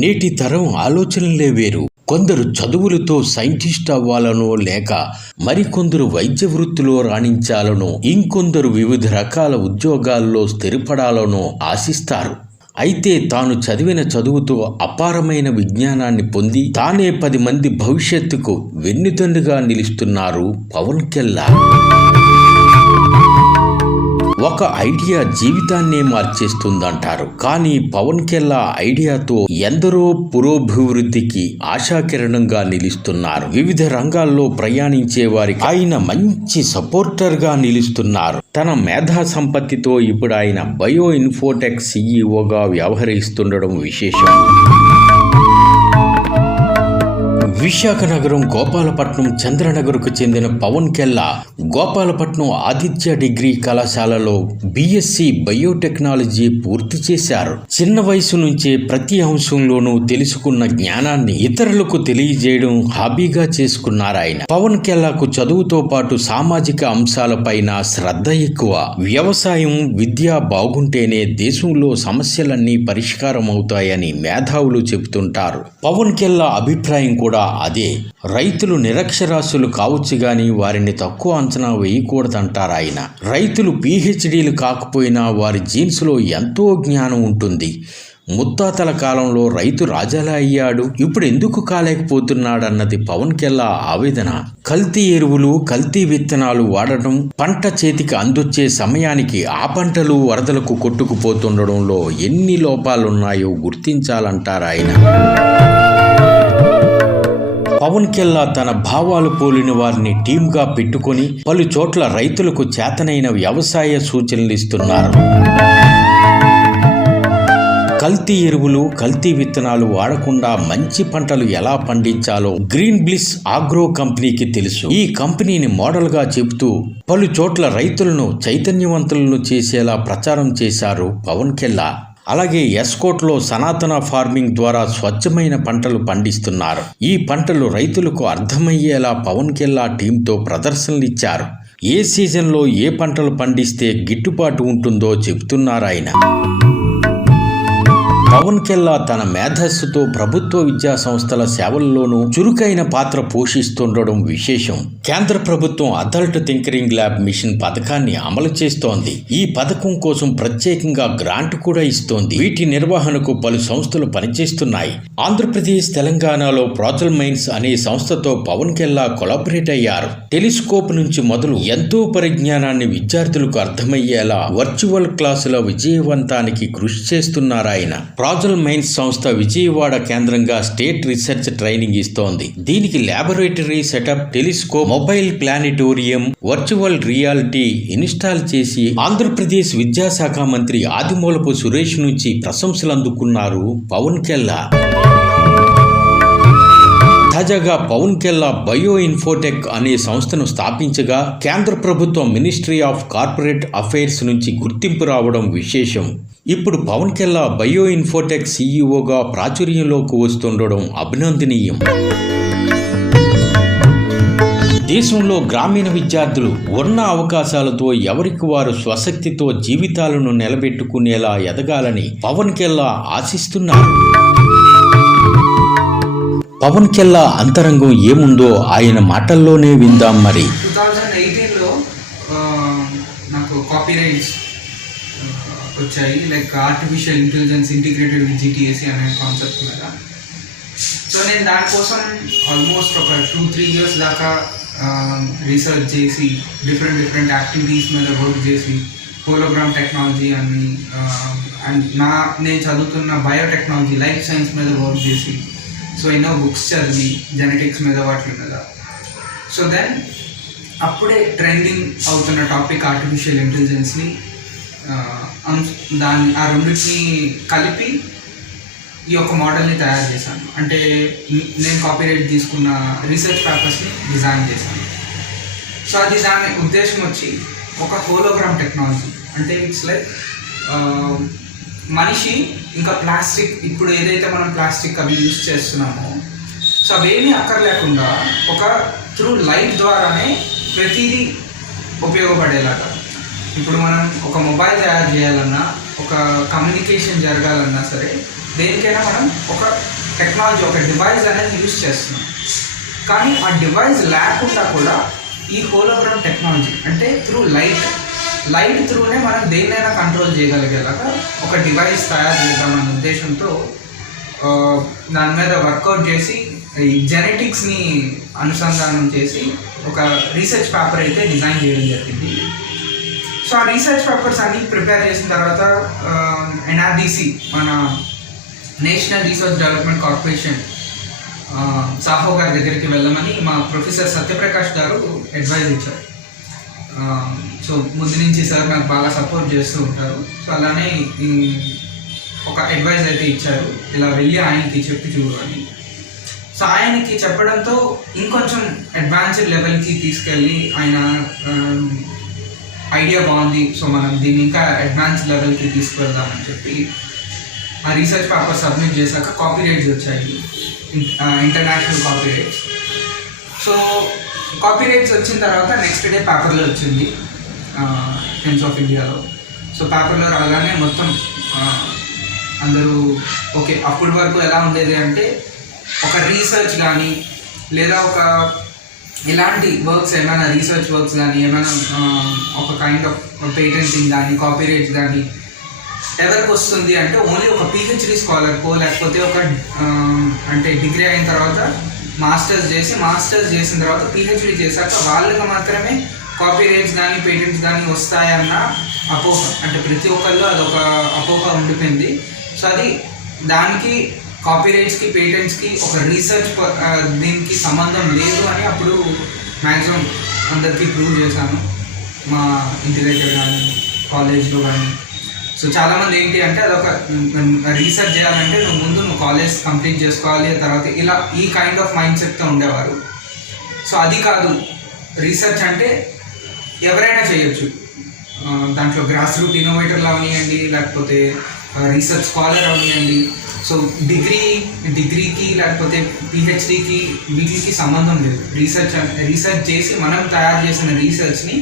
నేటి తరం ఆలోచనలే వేరు. కొందరు చదువులతో సైంటిస్ట్ అవ్వాలనో, లేక మరికొందరు వైద్య వృత్తిలో రాణించాలనో, ఇంకొందరు వివిధ రకాల ఉద్యోగాల్లో స్థిరపడాలనో ఆశిస్తారు. అయితే తాను చదివిన చదువుతో అపారమైన విజ్ఞానాన్ని పొంది తానే 10 మంది భవిష్యత్తుకు వెన్నుదన్నుగా నిలుస్తున్నారు పవన్ కెల్లా. ఒక ఐడియా జీవితాన్నే మార్చేస్తుందంటారు. కానీ పవన్ కెల్లా ఐడియాతో ఎందరో పురోభివృద్ధికి ఆశాకిరణంగా నిలుస్తున్నారు. వివిధ రంగాల్లో ప్రయాణించే వారికి ఆయన మంచి సపోర్టర్గా నిలుస్తున్నారు. తన మేధా సంపత్తితో ఇప్పుడు ఆయన బయో ఇన్ఫోటెక్ సీఈఓగా వ్యవహరిస్తుండడం విశేషం. విశాఖ నగరం గోపాలపట్నం చంద్రనగర్కు చెందిన పవన్ కెల్లా గోపాలపట్నం ఆదిత్య డిగ్రీ కళాశాలలో బీఎస్సీ బయోటెక్నాలజీ పూర్తి చేశారు. చిన్న వయసు నుంచే ప్రతి అంశంలోనూ తెలుసుకున్న జ్ఞానాన్ని ఇతరులకు తెలియజేయడం హాబీగా చేసుకున్నారు ఆయన. పవన్ కెల్లాకు చదువుతో పాటు సామాజిక అంశాలపైన శ్రద్ధ ఎక్కువ. వ్యవసాయం, విద్య బాగుంటేనే దేశంలో సమస్యలన్నీ పరిష్కారం అవుతాయని మేధావులు చెబుతుంటారు. పవన్ కెల్లా అభిప్రాయం కూడా అదే. రైతులు నిరక్షరాస్యులు కావచ్చు గాని వారిని తక్కువ అంచనా వేయకూడదంటారు ఆయన. రైతులు పీహెచ్డీలు కాకపోయినా వారి జీన్స్లో ఎంతో జ్ఞానం ఉంటుంది. ముత్తాతల కాలంలో రైతు రాజాలా అయ్యాడు, ఇప్పుడు ఎందుకు కాలేకపోతున్నాడన్నది పవన్ కెల్లా ఆవేదన. కల్తీ ఎరువులు, కల్తీ విత్తనాలు వాడటం, పంట చేతికి అందొచ్చే సమయానికి ఆ పంటలు వరదలకు కొట్టుకుపోతుండడంలో ఎన్ని లోపాలున్నాయో గుర్తించాలంటారు ఆయన. పవన్ కెల్లా తన భావాలు పోలిన వారిని టీమ్గా పెట్టుకొని పలు చోట్ల రైతులకు చేతనైన వ్యవసాయ సూచనలు ఇస్తున్నారు. కల్తీ ఎరువులు, కల్తీ విత్తనాలు వాడకుండా మంచి పంటలు ఎలా పండించాలో గ్రీన్ బ్లిస్ ఆగ్రో కంపెనీకి తెలుసు. ఈ కంపెనీని మోడల్గా చెబుతూ పలు చోట్ల రైతులను చైతన్యవంతులను చేసేలా ప్రచారం చేశారు పవన్ కెల్లా. అలాగే ఎస్కోట్లో సనాతన ఫార్మింగ్ ద్వారా స్వచ్ఛమైన పంటలు పండిస్తున్నారు. ఈ పంటలు రైతులకు అర్థమయ్యేలా పవన్ కెల్లా టీంతో ప్రదర్శనలు ఇచ్చారు. ఏ సీజన్లో ఏ పంటలు పండిస్తే గిట్టుబాటు ఉంటుందో చెబుతున్నారు ఆయన. పవన్ కెల్లా తన మేధస్సుతో ప్రభుత్వ విద్యా సంస్థల సేవల్లోనూ చురుకైన పాత్ర పోషిస్తుండడం విశేషం. కేంద్ర ప్రభుత్వం అడల్ట్ థింకరింగ్ ల్యాబ్ మిషన్ పథకాన్ని అమలు చేస్తోంది. ఈ పథకం కోసం ప్రత్యేకంగా గ్రాంట్ కూడా ఇస్తోంది. వీటి నిర్వహణకు పలు సంస్థలు పనిచేస్తున్నాయి. ఆంధ్రప్రదేశ్, తెలంగాణలో ప్రాజల్ మైన్స్ అనే సంస్థతో పవన్ కెల్లా కొలాబరేట్ అయ్యారు. టెలిస్కోప్ నుంచి మొదలు ఎంతో పరిజ్ఞానాన్ని విద్యార్థులకు అర్థమయ్యేలా వర్చువల్ క్లాసుల విజయవంతానికి కృషి చేస్తున్నారు ఆయన. ప్రాజల్ మైన్స్ సంస్థ విజయవాడ కేంద్రంగా స్టేట్ రీసెర్చ్ ట్రైనింగ్ ఇస్తోంది. దీనికి laboratory setup, telescope, mobile planetarium, virtual reality install చేసి ఆంధ్రప్రదేశ్ విద్యాశాఖ మంత్రి ఆదిమూలపు సురేష్ నుంచి ప్రశంసలు అందుకున్నారు పవన్ కెల్లా. తాజాగా పవన్ కెల్లా బయో ఇన్ఫోటెక్ అనే సంస్థను స్థాపించగా కేంద్ర ప్రభుత్వం మినిస్ట్రీ ఆఫ్ కార్పొరేట్ అఫైర్స్ నుంచి గుర్తింపు రావడం విశేషం. ఇప్పుడు పవన్ కెల్లా బయో ఇన్ఫోటెక్ సీఈఓగా ప్రాచుర్యంలోకి వస్తుండడం అభినందనీయం. దేశంలో గ్రామీణ విద్యార్థులు ఉన్న అవకాశాలతో ఎవరికి వారు స్వశక్తితో జీవితాలను నిలబెట్టుకునేలా ఎదగాలని పవన్ కెల్లా ఆశిస్తున్నారు. పవన్ కెల్లా అంతరంగం ఏముందో ఆయన మాటల్లోనే విందాం. మరి 2018లో నాకు కాపీరైట్స్ వచ్చాయి, like artificial intelligence integrated with GTAC అనే కాన్సెప్ట్ మీద. సో నేను దానికోసం ఆల్మోస్ట్ ఒక 2-3 ఇయర్స్ దాకా రీసెర్చ్ చేసి డిఫరెంట్ యాక్టివిటీస్ మీద వర్క్ చేసి హోలోగ్రామ్ టెక్నాలజీ అని అండ్ నేను చదువుతున్న బయోటెక్నాలజీ, లైఫ్ సైన్స్ మీద వర్క్ చేసి సో ఎన్నో బుక్స్ చదివి జెనెటిక్స్ మీద వాటి మీద. సో దెన్ అప్పుడే ట్రెండింగ్ అవుతున్న టాపిక్ ఆర్టిఫిషియల్ ఇంటెలిజెన్స్ని ఆ రెండింటిని కలిపి ఈ యొక్క మోడల్ని తయారు చేశాను. అంటే నేను కాపీరైట్ తీసుకున్న రీసెర్చ్ పేపర్స్ని డిజైన్ చేశాను. సో అది దాని ఉద్దేశం వచ్చి ఒక హోలోగ్రామ్ టెక్నాలజీ. అంటే ఇట్స్ లైక్ మనిషి ఇంకా ప్లాస్టిక్, ఇప్పుడు ఏదైతే మనం ప్లాస్టిక్ అవి యూజ్ చేస్తున్నామో సో అవేమీ అక్కర్లేకుండా ఒక త్రూ లైట్ ద్వారానే ప్రతిదీ ఉపయోగపడేలాగా. ఇప్పుడు మనం ఒక మొబైల్ తయారు చేయాలన్నా, ఒక కమ్యూనికేషన్ జరగాలన్నా సరే దేనికైనా మనం ఒక టెక్నాలజీ, ఒక డివైస్ అనేది యూజ్ చేస్తున్నాం. కానీ ఆ డివైస్ లేకుండా కూడా ఈ హోలోగ్రామ్ టెక్నాలజీ అంటే త్రూ లైట్ త్రూనే మనం దేన్నైనా కంట్రోల్ చేయగలిగేలాగా ఒక డివైస్ తయారు చేద్దామన్న ఉద్దేశంతో దాని మీద వర్కౌట్ చేసి ఈ జెనెటిక్స్ని అనుసంధానం చేసి ఒక రీసెర్చ్ పేపర్ అయితే డిజైన్ చేయడం జరిగింది. సో ఆ రీసెర్చ్ పేపర్స్ అన్నీ ప్రిపేర్ చేసిన తర్వాత ఎన్ఆర్డిసి, మన national research development corporation Saaho గారి దగ్గరికి వెళ్ళమని మా ప్రొఫెసర్ సత్యప్రకాష్ గారు అడ్వైజ్ ఇచ్చారు. సో ముందు నుంచి సార్ నాకు బాగా సపోర్ట్ చేస్తూ ఉంటారు. సో అలానే ఒక అడ్వైజ్ అయితే ఇచ్చారు, ఇలా వెళ్ళి ఆయనకి చెప్పి చూడు అని. సో ఆయనకి చెప్పడంతో ఇంకొంచెం అడ్వాన్స్డ్ లెవెల్కి తీసుకెళ్ళి ఆయన ఐడియా బాగుంది, సో మనం దీన్ని ఇంకా అడ్వాన్స్ లెవెల్కి తీసుకువెళ్దామని చెప్పి ఆ రీసెర్చ్ పేపర్ సబ్మిట్ చేశాక కాపీరైట్స్ వచ్చాయి, ఇంటర్నేషనల్ కాపీరైట్స్. సో కాపీరైట్స్ వచ్చిన తర్వాత నెక్స్ట్ డే పేపర్లో వచ్చింది టైమ్స్ ఆఫ్ ఇండియాలో. సో పేపర్లో రాగానే మొత్తం అందరూ ఓకే. అప్పటి వరకు ఎలా ఉండేది అంటే ఒక రీసెర్చ్ కానీ లేదా ఒక ఇలాంటి వర్క్స్ ఏమైనా రీసెర్చ్ వర్క్స్ కానీ ఏమైనా ఒక కైండ్ ఆఫ్ పేటెంటింగ్ కానీ కాపీరైట్స్ కానీ ఎవరికి వస్తుంది అంటే ఓన్లీ ఒక పిహెచ్డి స్కాలర్కో లేకపోతే ఒక అంటే డిగ్రీ అయిన తర్వాత మాస్టర్స్ చేసిన తర్వాత పిహెచ్డి చేశాక వాళ్ళకి మాత్రమే కాపీరైట్స్ కానీ పేటెంట్స్ కానీ వస్తాయన్న అపోహ, అంటే ప్రతి ఒక్కళ్ళు అదొక అపోహ ఉండిపోయింది. సో అది దానికి కాపీరైట్స్కి పేటెంట్స్కి ఒక రీసెర్చ్ దీనికి సంబంధం లేదు అని అప్పుడు మ్యాక్సిమం అందరికీ ప్రూవ్ చేశాను, మా ఇంటి దగ్గర కానీ కాలేజ్లో కానీ. సో చాలామంది ఏంటి అంటే అదొక రీసెర్చ్ చేయాలంటే నువ్వు కాలేజ్ కంప్లీట్ చేసుకోవాలి, తర్వాత ఇలా ఈ కైండ్ ఆఫ్ మైండ్ సెట్తో ఉండేవారు. సో అది కాదు, రీసెర్చ్ అంటే ఎవరైనా చేయొచ్చు. దాంట్లో గ్రాస్ రూట్ ఇన్నోవేటర్లు అవనివ్వండి, లేకపోతే రీసెర్చ్ స్కాలర్ అవనివ్వండి. సో డిగ్రీకి లేకపోతే పిహెచ్డికి వీటికి సంబంధం లేదు. రీసెర్చ్ చేసి మనం తయారు చేసిన రీసెర్చ్ని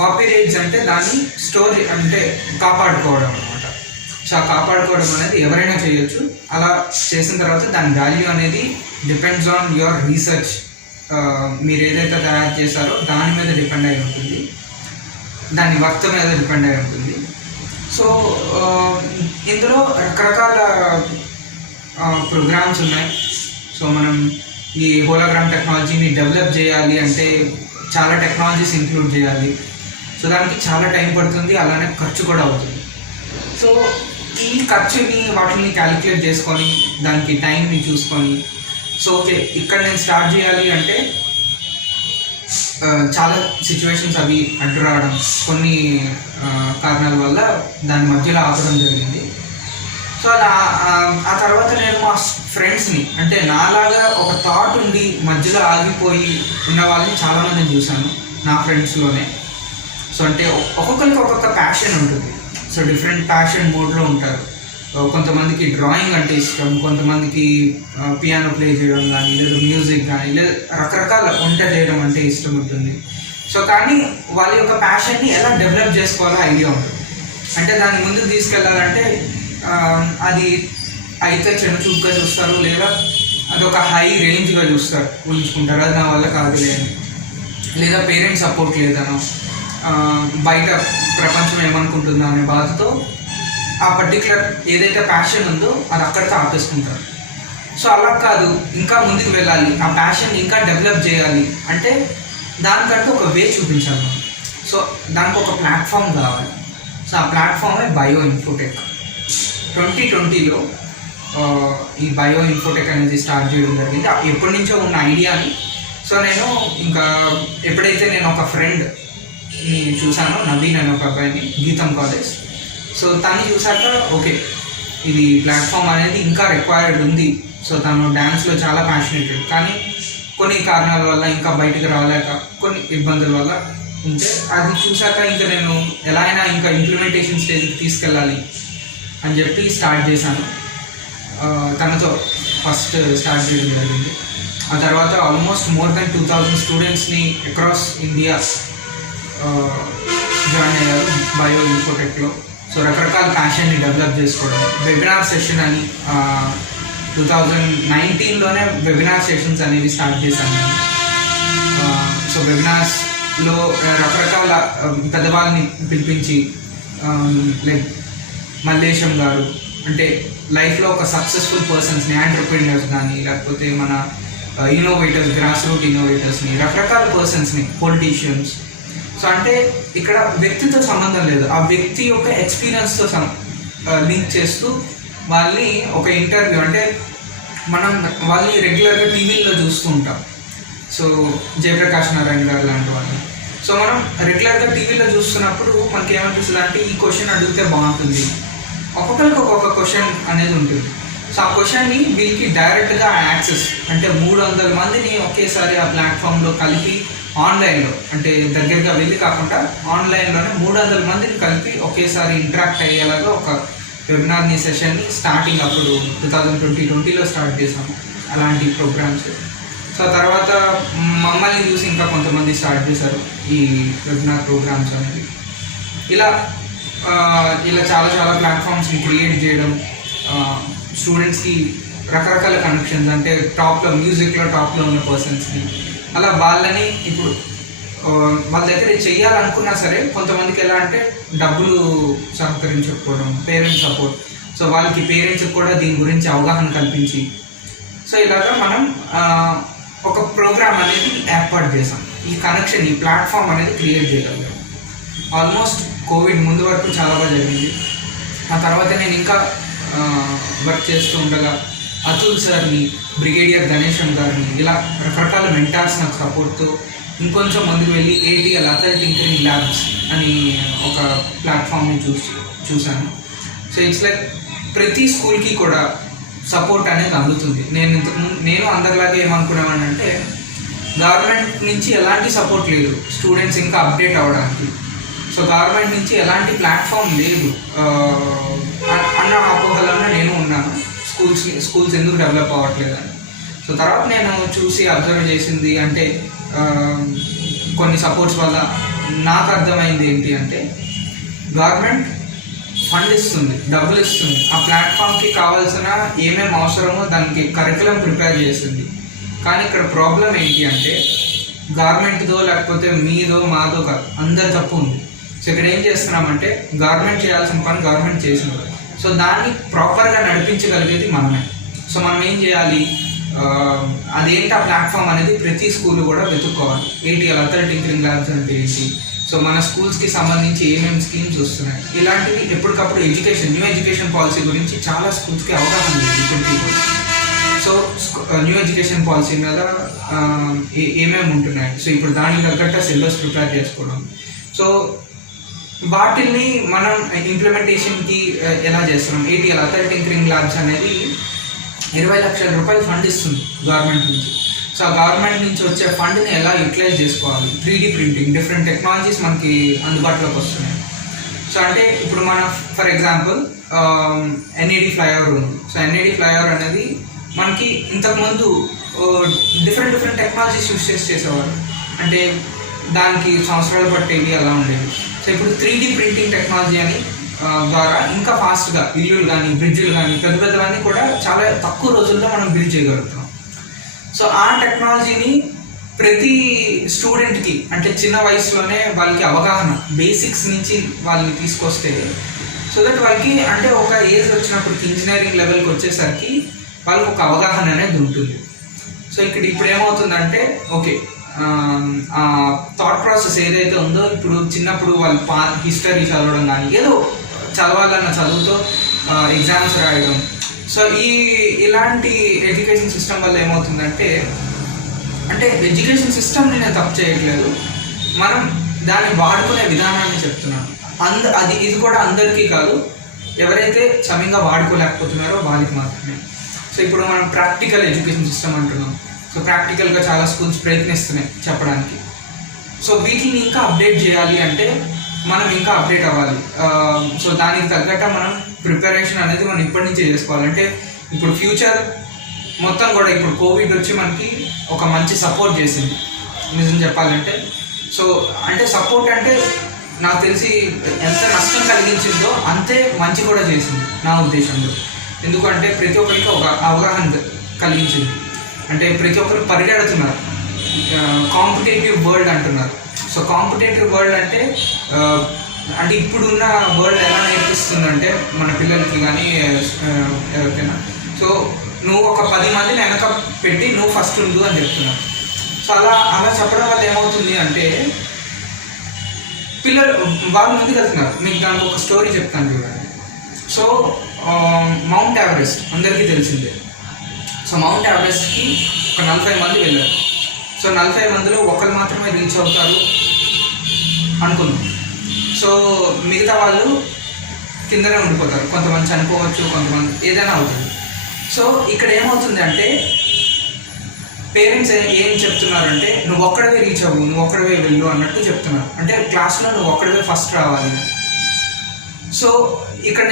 కాపీరైట్స్ అంటే దాన్ని స్టోర్ అంటే కాపాడుకోవడం అనమాట. సో ఆ కాపాడుకోవడం అనేది ఎవరైనా చేయొచ్చు. అలా చేసిన తర్వాత దాని వాల్యూ అనేది డిపెండ్స్ ఆన్ యువర్ రీసెర్చ్. మీరు ఏదైతే తయారు చేశారో దాని మీద డిపెండ్ అయి ఉంటుంది, దాని వర్త్ మీద డిపెండ్ అయి ఉంటుంది. సో ఇందులో రకరకాల ప్రోగ్రామ్స్ ఉన్నాయి. సో మనం ఈ హోలోగ్రామ్ టెక్నాలజీని డెవలప్ చేయాలి అంటే చాలా టెక్నాలజీస్ ఇంక్లూడ్ చేయాలి. సో దానికి చాలా టైం పడుతుంది, అలానే ఖర్చు కూడా అవుతుంది. సో ఈ ఖర్చుని వాటిని క్యాలిక్యులేట్ చేసుకొని దానికి టైంని చూసుకొని సో ఓకే ఇక్కడ నేను స్టార్ట్ చేయాలి అంటే చాలా సిచ్యువేషన్స్ అవి అడ్డు రావడం, కొన్ని కారణాల వల్ల దాని మధ్యలో ఆపడం జరిగింది. సో అలా ఆ తర్వాత నేను మా ఫ్రెండ్స్ని అంటే నాలాగా ఒక థాట్ ఉండి మధ్యలో ఆగిపోయి ఉన్న వాళ్ళని చాలామందిని చూశాను నా ఫ్రెండ్స్లోనే. సో అంటే ఒక్కొక్కరికి ఒక్కొక్క ప్యాషన్ ఉంటుంది. సో డిఫరెంట్ ప్యాషన్ మోడ్లో ఉంటారు. కొంతమందికి డ్రాయింగ్ అంటే ఇష్టం, కొంతమందికి పియానో ప్లే చేయడం కానీ లేదా మ్యూజిక్ కానీ లేదా రకరకాల వంట చేయడం అంటే ఇష్టం ఉంటుంది. సో కానీ వాళ్ళ యొక్క ప్యాషన్ని ఎలా డెవలప్ చేసుకోవాలో ఐడియా ఉంటుంది. అంటే దాన్ని ముందుకు తీసుకెళ్ళాలంటే అది అయితే చిన్న చూపుగా చూస్తారు, లేదా అదొక హై రేంజ్గా చూస్తారు, ఊహించుకుంటారు అది నా వల్ల కాదులే అని, లేదా పేరెంట్స్ సపోర్ట్ లేదనో, బయట ప్రపంచం ఏమనుకుంటుందో అనే బాధతో ఆ పర్టికులర్ ఏదైతే ప్యాషన్ ఉందో అది అక్కడితో ఆపేసుకుంటారు. సో అలా కాదు, ఇంకా ముందుకు వెళ్ళాలి, ఆ ప్యాషన్ ఇంకా డెవలప్ చేయాలి అంటే దానికంటూ ఒక వే చూపించాలి మనం. సో దానికి ఒక ప్లాట్ఫామ్ కావాలి. సో ఆ ప్లాట్ఫామే బయో ఇన్ఫోటెక్. 2020లో ఈ బయో ఇన్ఫోటెక్ అనేది స్టార్ట్ చేయడం జరిగింది. ఎప్పటి నుంచో ఉన్న ఐడియాని సో నేను ఇంకా ఎప్పుడైతే నేను ఒక ఫ్రెండ్ని చూశానో, నవీన్ అనే ఒక అబ్బాయిని, గీతం కాలేజ్, సో తను చూసాక ఓకే ఇది ప్లాట్ఫామ్ అనేది ఇంకా రిక్వైర్డ్ ఉంది. సో తను డ్యాన్స్లో చాలా ప్యాషనేటెడ్, కానీ కొన్ని కారణాల వల్ల ఇంకా బయటకు రాలేక కొన్ని ఇబ్బందుల వల్ల ఉంటే అది చూసాక ఇంకా నేను ఎలా అయినా ఇంకా ఇంప్లిమెంటేషన్ స్టేజ్కి తీసుకెళ్ళాలి అని చెప్పి స్టార్ట్ చేశాను. తనతో ఫస్ట్ స్టార్ట్ చేయడం జరిగింది. ఆ తర్వాత ఆల్మోస్ట్ మోర్ దెన్ 2000 స్టూడెంట్స్ని అక్రాస్ ఇండియా జాయిన్ అయ్యారు బయో ఇన్ఫోటెక్లో. సో రకరకాల ప్యాషన్ని డెవలప్ చేసుకోవడం. వెబినార్ సెషన్ అని 2019లోనే వెబినార్ సెషన్స్ అనేవి స్టార్ట్ చేశాను నేను. సో వెబినార్స్లో రకరకాల పెద్దవాళ్ళని పిలిపించి లైక్ మల్లేశం గారు, అంటే లైఫ్లో ఒక సక్సెస్ఫుల్ పర్సన్స్ని, ఆంటర్ప్రీనర్స్ కానీ లేకపోతే మన ఇన్నోవేటర్స్, గ్రాస్ రూట్ ఇన్నోవేటర్స్ని, రకరకాల పర్సన్స్ని, పొలిటీషియన్స్. సో అంటే ఇక్కడ వ్యక్తితో సంబంధం లేదు, ఆ వ్యక్తి యొక్క ఎక్స్పీరియన్స్తో లింక్ చేస్తూ వాళ్ళని ఒక ఇంటర్వ్యూ, అంటే మనం వాళ్ళని రెగ్యులర్గా టీవీల్లో చూస్తూ ఉంటాం. సో జయప్రకాష్ నారాయణ గారు లాంటి వాళ్ళని. సో మనం రెగ్యులర్గా టీవీలో చూస్తున్నప్పుడు మనకి ఏమనిపిస్తుంది అంటే ఈ క్వశ్చన్ అడిగితే బాగుంటుంది, ఒక్కొక్కరికి ఒక్కొక్క క్వశ్చన్ అనేది ఉంటుంది. సో ఆ క్వశ్చన్ని వీళ్ళకి డైరెక్ట్గా యాక్సెస్, అంటే 300 మందిని ఒకేసారి ఆ ప్లాట్ఫామ్లో కలిపి ఆన్లైన్లో, అంటే దగ్గరగా వెళ్ళి కాకుండా ఆన్లైన్లోనే 300 మందిని కలిపి ఒకేసారి ఇంటరాక్ట్ అయ్యేలాగా ఒక వెబినార్ని సెషన్ని స్టార్టింగ్ అప్పుడు 2020లో స్టార్ట్ చేసాము అలాంటి ప్రోగ్రామ్స్. సో తర్వాత మమ్మల్ని చూసి ఇంకా కొంతమంది స్టార్ట్ చేశారు ఈ వెబినార్ ప్రోగ్రామ్స్ అనేవి. ఇలా చాలా చాలా ప్లాట్ఫామ్స్ని క్రియేట్ చేయడం, స్టూడెంట్స్కి రకరకాల కనెక్షన్స్, అంటే టాప్లో మ్యూజిక్లో టాప్లో ఉన్న పర్సన్స్ని, అలా వాళ్ళని ఇప్పుడు వాళ్ళ దగ్గర చెయ్యాలనుకున్నా సరే కొంతమందికి ఎలా అంటే డబ్బులు సహకరించకపోవడం, పేరెంట్స్ సపోర్ట్. సో వాళ్ళకి పేరెంట్స్కి కూడా దీని గురించి అవగాహన కల్పించి, సో ఇలాగా మనం ఒక ప్రోగ్రామ్ అనేది ఏర్పాటు చేసాం. ఈ కనెక్షన్, ఈ ప్లాట్ఫామ్ అనేది క్రియేట్ చేయగలిగాం. ఆల్మోస్ట్ కోవిడ్ ముందు వరకు చాలా బాగా జరిగింది. ఆ తర్వాత నేను ఇంకా వర్క్ చేస్తూ ఉండగా అతుల్ సార్ని, బ్రిగేడియర్ గణేశన్ గారిని, ఇలా రకరకాల మెంటార్స్ నాకు సపోర్ట్తో ఇంకొంచెం ముందుకు వెళ్ళి ATL అథర్ టింకరింగ్ ల్యాబ్స్ అని ఒక ప్లాట్ఫామ్ని చూశాను. సో ఇట్స్ లైక్ ప్రతి స్కూల్కి కూడా సపోర్ట్ అనేది అందుతుంది. నేను అందరిలాగే ఏమనుకున్నానంటే గవర్నమెంట్ నుంచి ఎలాంటి సపోర్ట్ లేదు స్టూడెంట్స్ ఇంకా అప్డేట్ అవ్వడానికి. సో గవర్నమెంట్ నుంచి ఎలాంటి ప్లాట్ఫామ్ లేదు అన్న అపోహలోనే నేను ఉన్నాను, స్కూల్స్ ఎందుకు డెవలప్ అవ్వట్లేదని. సో తర్వాత నేను చూసి అబ్జర్వ్ చేసింది అంటే కొన్ని సపోర్ట్స్ వల్ల నాకు అర్థమైంది ఏంటి అంటే గవర్నమెంట్ ఫండ్ ఇస్తుంది, డబ్బులు ఇస్తుంది, ఆ ప్లాట్ఫామ్కి కావాల్సిన ఏమేమి అవసరమో దానికి కరికులం ప్రిపేర్ చేస్తుంది. కానీ ఇక్కడ ప్రాబ్లం ఏంటి అంటే గవర్నమెంట్దో లేకపోతే మీదో మాదో కాదు, అందరి తప్పు ఉంది. సో ఇక్కడ ఏం చేస్తున్నామంటే గవర్నమెంట్ చేయాల్సిన పని గవర్నమెంట్ చేసినది, సో దాన్ని ప్రాపర్గా నడిపించగలిగేది మనమే. సో మనం ఏం చేయాలి, అదేంటి ఆ ప్లాట్ఫామ్ అనేది ప్రతి స్కూల్ కూడా వెతుక్కోవాలి. ATL అథర్ టింకరింగ్ ల్యాబ్స్ అంటే ఏంటి, సో మన స్కూల్స్కి సంబంధించి ఏమేమి స్కీమ్స్ వస్తున్నాయి, ఇలాంటివి ఎప్పటికప్పుడు న్యూ ఎడ్యుకేషన్ పాలసీ గురించి చాలా స్కూల్స్కి అవగాహన లేదు ఇప్పటికీ కూడా. సో న్యూ ఎడ్యుకేషన్ పాలసీ మీద ఏమేమి ఉంటున్నాయి, సో ఇప్పుడు దానికి తగ్గట్టు సిలబస్ ప్రిపేర్ చేసుకోవడం. సో వాటిల్ని మనం ఇంప్లిమెంటేషన్కి ఎలా చేస్తున్నాం. ATL అథర్ టింకరింగ్ ల్యాబ్స్ అనేది 20 లక్షల రూపాయలు ఫండ్ ఇస్తుంది గవర్నమెంట్ నుంచి. సో ఆ గవర్నమెంట్ నుంచి వచ్చే ఫండ్ని ఎలా యూటిలైజ్ చేసుకోవాలి, 3D ప్రింటింగ్, డిఫరెంట్ టెక్నాలజీస్ మనకి అందుబాటులోకి వస్తున్నాయి. సో అంటే ఇప్పుడు మన ఫర్ ఎగ్జాంపుల్ NAD ఫ్లైఓవర్ ఉంది. సో NAD ఫ్లైఓవర్ అనేది మనకి ఇంతకుముందు డిఫరెంట్ టెక్నాలజీస్ యూస్ చేసేవారు, అంటే దానికి సంవత్సరాలు పట్టేవి అలా ఉండేవి. సో ఇప్పుడు 3D ప్రింటింగ్ టెక్నాలజీ అని ద్వారా ఇంకా ఫాస్ట్గా ఇల్లులు కానీ బ్రిడ్జ్లు కానీ పెద్దవన్నీ కూడా చాలా తక్కువ రోజుల్లో మనం బిల్డ్ చేయగలుగుతాం. సో ఆ టెక్నాలజీని ప్రతి స్టూడెంట్కి అంటే చిన్న వయసులోనే వాళ్ళకి అవగాహన, బేసిక్స్ నుంచి వాళ్ళని తీసుకొస్తే, సో దట్ వాళ్ళకి అంటే ఒక ఏజ్ వచ్చినప్పటికి ఇంజనీరింగ్ లెవెల్కి వచ్చేసరికి వాళ్ళకి ఒక అవగాహన అనేది ఉంటుంది. సో ఇప్పుడు ఏమవుతుందంటే ఓకే, ఆ థాట్ ప్రాసెస్ ఏదైతే ఉందో ఇప్పుడు చిన్నప్పుడు వాళ్ళు హిస్టరీ చదవడం కానీ ఏదో చదవాలన్న చదువుతో ఎగ్జామ్స్ రాయడం. సో ఇలాంటి ఎడ్యుకేషన్ సిస్టమ్ వల్ల ఏమవుతుందంటే, అంటే ఎడ్యుకేషన్ సిస్టమ్ని నేను తప్పు చేయట్లేదు, మనం దాన్ని వాడుకునే విధానాన్ని చెప్తున్నాను. ఇది కూడా అందరికీ కాదు, ఎవరైతే సమయంగా వాడుకోలేకపోతున్నారో వాళ్ళకి మాత్రమే. సో ఇప్పుడు మనం ప్రాక్టికల్ ఎడ్యుకేషన్ సిస్టమ్ అంటున్నాం. సో ప్రాక్టికల్గా చాలా స్కూల్స్ ప్రయత్నిస్తున్నాయి చెప్పడానికి. సో వీటిని ఇంకా అప్డేట్ చేయాలి అంటే మనం ఇంకా అప్డేట్ అవ్వాలి. సో దానికి తగ్గట్టు మనం ప్రిపరేషన్ అనేది మనం ఇప్పటి నుంచే చేసుకోవాలి. అంటే ఇప్పుడు ఫ్యూచర్ మొత్తం కూడా ఇప్పుడు కోవిడ్ వచ్చి మనకి ఒక మంచి సపోర్ట్ చేసింది నిజం చెప్పాలంటే. సో అంటే సపోర్ట్ అంటే నాకు తెలిసి ఎంత నష్టం కలిగించిందో అంతే మంచి కూడా చేసింది నా ఉద్దేశంలో. ఎందుకంటే ప్రతి ఒక్కరికి ఒక అవగాహన కలిగించింది. అంటే ప్రతి ఒక్కరు పరిగెడుతున్నారు, కాంపిటేటివ్ వరల్డ్ అంటున్నారు. సో కాంపిటేటివ్ వరల్డ్ అంటే ఇప్పుడున్న వరల్డ్ ఎలా నేర్పిస్తుందంటే మన పిల్లలకి కానీ ఎవరికైనా, సో నువ్వు ఒక 10 మందిని వెనక పెట్టి నువ్వు ఫస్ట్ ఉండు అని చెప్తున్నావు. సో అలా చెప్పడం వల్ల ఏమవుతుంది అంటే పిల్లలు వాళ్ళు ముందుకు వెళ్తున్నారు. మీకు దానికి ఒక స్టోరీ చెప్తాను చూడండి. సో మౌంట్ ఎవరెస్ట్ అందరికీ తెలిసిందే. సో మౌంట్ ఎవరెస్ట్కి ఒక 40 మంది వెళ్ళారు. సో 40 మందిలో ఒకరు మాత్రమే రీచ్ అవుతారు అనుకున్నాం. సో మిగతా వాళ్ళు కిందనే ఉండిపోతారు. కొంతమంది చనిపోవచ్చు, కొంతమంది ఏదైనా అవుతుంది. సో ఇక్కడ ఏమవుతుంది అంటే పేరెంట్స్ ఏం చెప్తున్నారంటే నువ్వు ఒక్కడవే రీచ్ అవ్వు, నువ్వు ఒక్కడవే వెళ్ళు అన్నట్టు చెప్తున్నారు. అంటే క్లాస్లో నువ్వు ఒక్కడవే ఫస్ట్ రావాలి. సో ఇక్కడ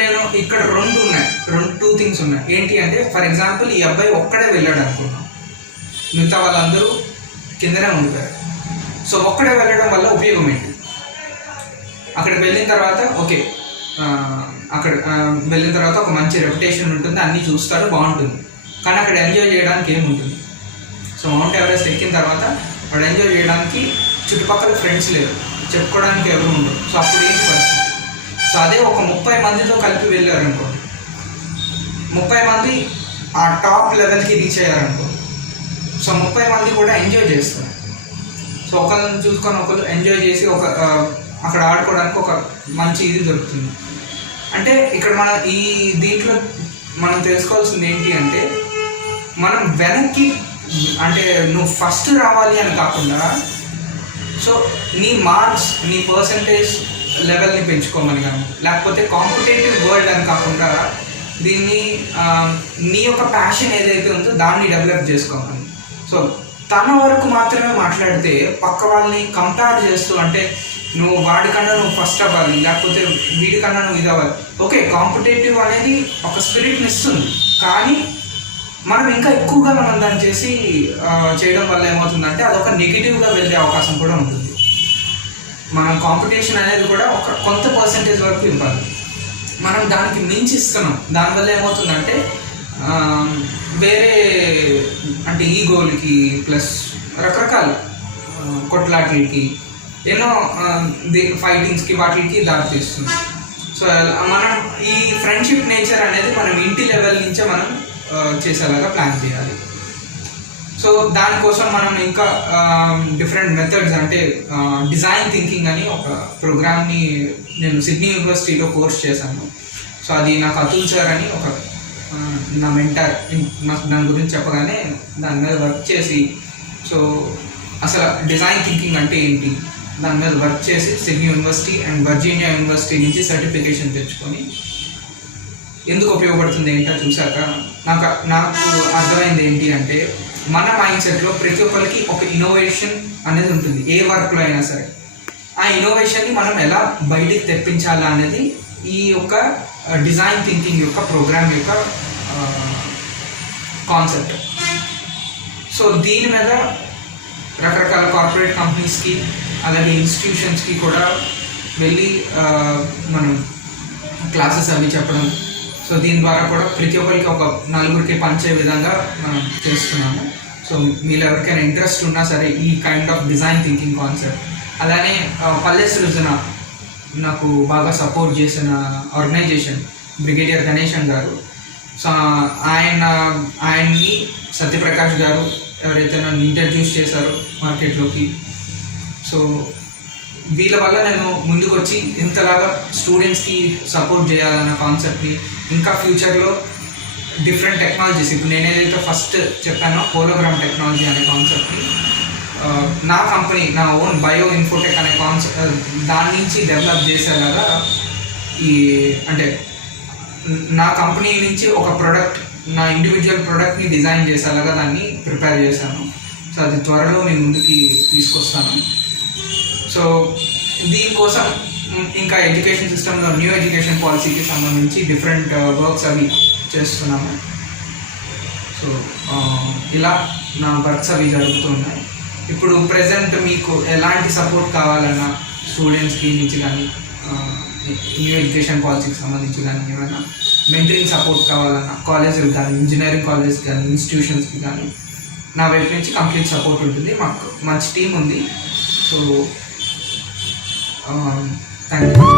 టూ థింగ్స్ ఉన్నాయి. ఏంటి అంటే ఫర్ ఎగ్జాంపుల్ ఈ అబ్బాయి ఒక్కడే వెళ్ళాడు అనుకున్నాం, మిగతా వాళ్ళందరూ కిందనే ఉండిపోయారు. సో ఒక్కడే వెళ్ళడం వల్ల ఉపయోగం ఏంటి? అక్కడికి వెళ్ళిన తర్వాత వెళ్ళిన తర్వాత ఒక మంచి రెప్యుటేషన్ ఉంటుంది, అన్నీ చూస్తారు, బాగుంటుంది. కానీ అక్కడ ఎంజాయ్ చేయడానికి ఏముంటుంది? సో మౌంట్ ఎవరెస్ట్ ఎక్కిన తర్వాత వాడు ఎంజాయ్ చేయడానికి చుట్టుపక్కల ఫ్రెండ్స్ లేరు, చెప్పుకోవడానికి ఎవరు ఉండరు. సో అప్పుడు ఏంటి పరిస్థితి? సో అదే ఒక 30 మందితో కలిపి వెళ్ళారు అనుకోండి, 30 మంది ఆ టాప్ లెవెల్కి రీచ్ అయ్యారనుకో. సో 30 మంది కూడా ఎంజాయ్ చేస్తారు. సో ఒకళ్ళని చూసుకొని ఒకళ్ళు ఎంజాయ్ చేసి అక్కడ ఆడుకోవడానికి ఒక మంచి ఇది దొరుకుతుంది. అంటే ఇక్కడ దీంట్లో మనం తెలుసుకోవాల్సింది ఏంటి అంటే మనం వెనక్కి అంటే నువ్వు ఫస్ట్ రావాలి అని కాకుండా సో నీ మార్క్స్, నీ పర్సంటేజ్ లెవెల్ని పెంచుకోమని కానీ, లేకపోతే కాంపిటేటివ్ వరల్డ్ అని కాకుండా దీన్ని నీ యొక్క ప్యాషన్ ఏదైతే ఉందో దాన్ని డెవలప్ చేసుకోమని. సో తన వరకు మాత్రమే మాట్లాడితే పక్క వాళ్ళని కంపేర్ చేస్తూ అంటే నువ్వు వాడికన్నా నువ్వు ఫస్ట్ అవ్వాలి, లేకపోతే వీడికన్నా నువ్వు ఇది అవ్వాలి. ఓకే, కాంపిటేటివ్ అనేది ఒక స్పిరిట్ని ఇస్తుంది, కానీ మనం ఇంకా ఎక్కువగా మనం దాన్ని చేయడం వల్ల ఏమవుతుందంటే అదొక నెగిటివ్గా వెళ్ళే అవకాశం కూడా ఉంటుంది. మనం కాంపిటీషన్ అనేది కూడా ఒక కొంత పర్సంటేజ్ వరకు ఇవ్వాలి, మనం దానికి మించి ఇస్తున్నాం. దానివల్ల ఏమవుతుందంటే వేరే అంటే ఈగోలకి ప్లస్ రకరకాల కొట్లాట్లకి ఎన్నో ఫైటింగ్స్కి వాటికి దారితీస్తుంది. సో మనం ఈ ఫ్రెండ్షిప్ నేచర్ అనేది మనం ఇంటి లెవెల్ నుంచే మనం చేసేలాగా ప్లాన్ చేయాలి. సో దానికోసం మనం ఇంకా డిఫరెంట్ మెథడ్స్ అంటే డిజైన్ థింకింగ్ అని ఒక ప్రోగ్రామ్ని నేను సిడ్నీ యూనివర్సిటీలో కోర్స్ చేశాను. సో అది నాకు అతుల్ సార్ అని ఒక నా మెంటర్ నాకు దాని గురించి చెప్పగానే దాని మీద వర్క్ చేసి సో అసలు డిజైన్ థింకింగ్ అంటే ఏంటి దాని మీద వర్క్ చేసి Sydney university and Virginia university నుంచి సర్టిఫికేషన్ తెచ్చుకొని ఎందుకు ఉపయోగపడుతుంది ఏంటో చూశాక నాకు అర్థమైంది ఏంటి అంటే మన మైండ్ సెట్లో ప్రతి ఒక్కరికి ఒక ఇన్నోవేషన్ అనేది ఉంటుంది, ఏ వర్క్లో అయినా సరే. ఆ ఇన్నోవేషన్ని మనం ఎలా బయటికి తెప్పించాలా అనేది ఈ యొక్క డిజైన్ థింకింగ్ యొక్క ప్రోగ్రామ్ యొక్క కాన్సెప్ట్. సో దీని మీద రకరకాల కార్పొరేట్ కంపెనీస్కి అలాగే ఇన్స్టిట్యూషన్స్కి కూడా వెళ్ళి మనం క్లాసెస్ అవి చెప్పడం. సో దీని ద్వారా కూడా ప్రతి ఒక్కరికి ఒక 4గురికి పంచే విధంగా మనం చేస్తున్నాము. సో మీరు ఎవరికైనా ఇంట్రెస్ట్ ఉన్నా సరే ఈ kind of design thinking concept. అలానే పల్లె సృజన నాకు బాగా సపోర్ట్ చేసిన ఆర్గనైజేషన్ బ్రిగేడియర్ గణేశన్ గారు. సో ఆయన్ని సత్యప్రకాష్ గారు ఎవరైతే నన్ను ఇంట్రడ్యూస్ చేశారో మార్కెట్లోకి. సో వీళ్ళ వల్ల నేను ముందుకు వచ్చి ఇంతలాగా స్టూడెంట్స్కి సపోర్ట్ చేయాలన్న కాన్సెప్ట్ని ఇంకా ఫ్యూచర్లో డిఫరెంట్ టెక్నాలజీస్ ఇప్పుడు నేను ఏదైతే ఫస్ట్ చెప్పానో హోలోగ్రామ్ టెక్నాలజీ అనే కాన్సెప్ట్ని నా కంపెనీ నా ఓన్ బయో ఇన్ఫోటెక్ అనే కాన్సెప్ట్ దాని నుంచి డెవలప్ చేసేలాగా అంటే నా కంపెనీ నుంచి ఒక ప్రోడక్ట్ నా ఇండివిజువల్ ప్రోడక్ట్ని డిజైన్ చేసేలాగా దాన్ని ప్రిపేర్ చేశాను. సో అది త్వరలో నేను ముందుకి తీసుకొస్తాను. సో దీనికోసం ఇంకా ఎడ్యుకేషన్ సిస్టంలో న్యూ ఎడ్యుకేషన్ పాలసీకి సంబంధించి డిఫరెంట్ వర్క్స్ అవి చేస్తున్నాము. సో ఇలా నా వర్క్స్ అవి జరుగుతున్నాయి. ఇప్పుడు ప్రజెంట్ మీకు ఎలాంటి సపోర్ట్ కావాలన్నా స్టూడెంట్స్కి నుంచి కానీ న్యూ ఎడ్యుకేషన్ పాలసీకి సంబంధించి కానీ ఏమైనా మెంటరింగ్ సపోర్ట్ కావాలన్నా కాలేజీలు కానీ ఇంజనీరింగ్ కాలేజ్ కానీ ఇన్స్టిట్యూషన్స్కి కానీ నా వైపు నుంచి కంప్లీట్ సపోర్ట్ ఉంటుంది. మాకు మంచి టీం ఉంది. So thank you.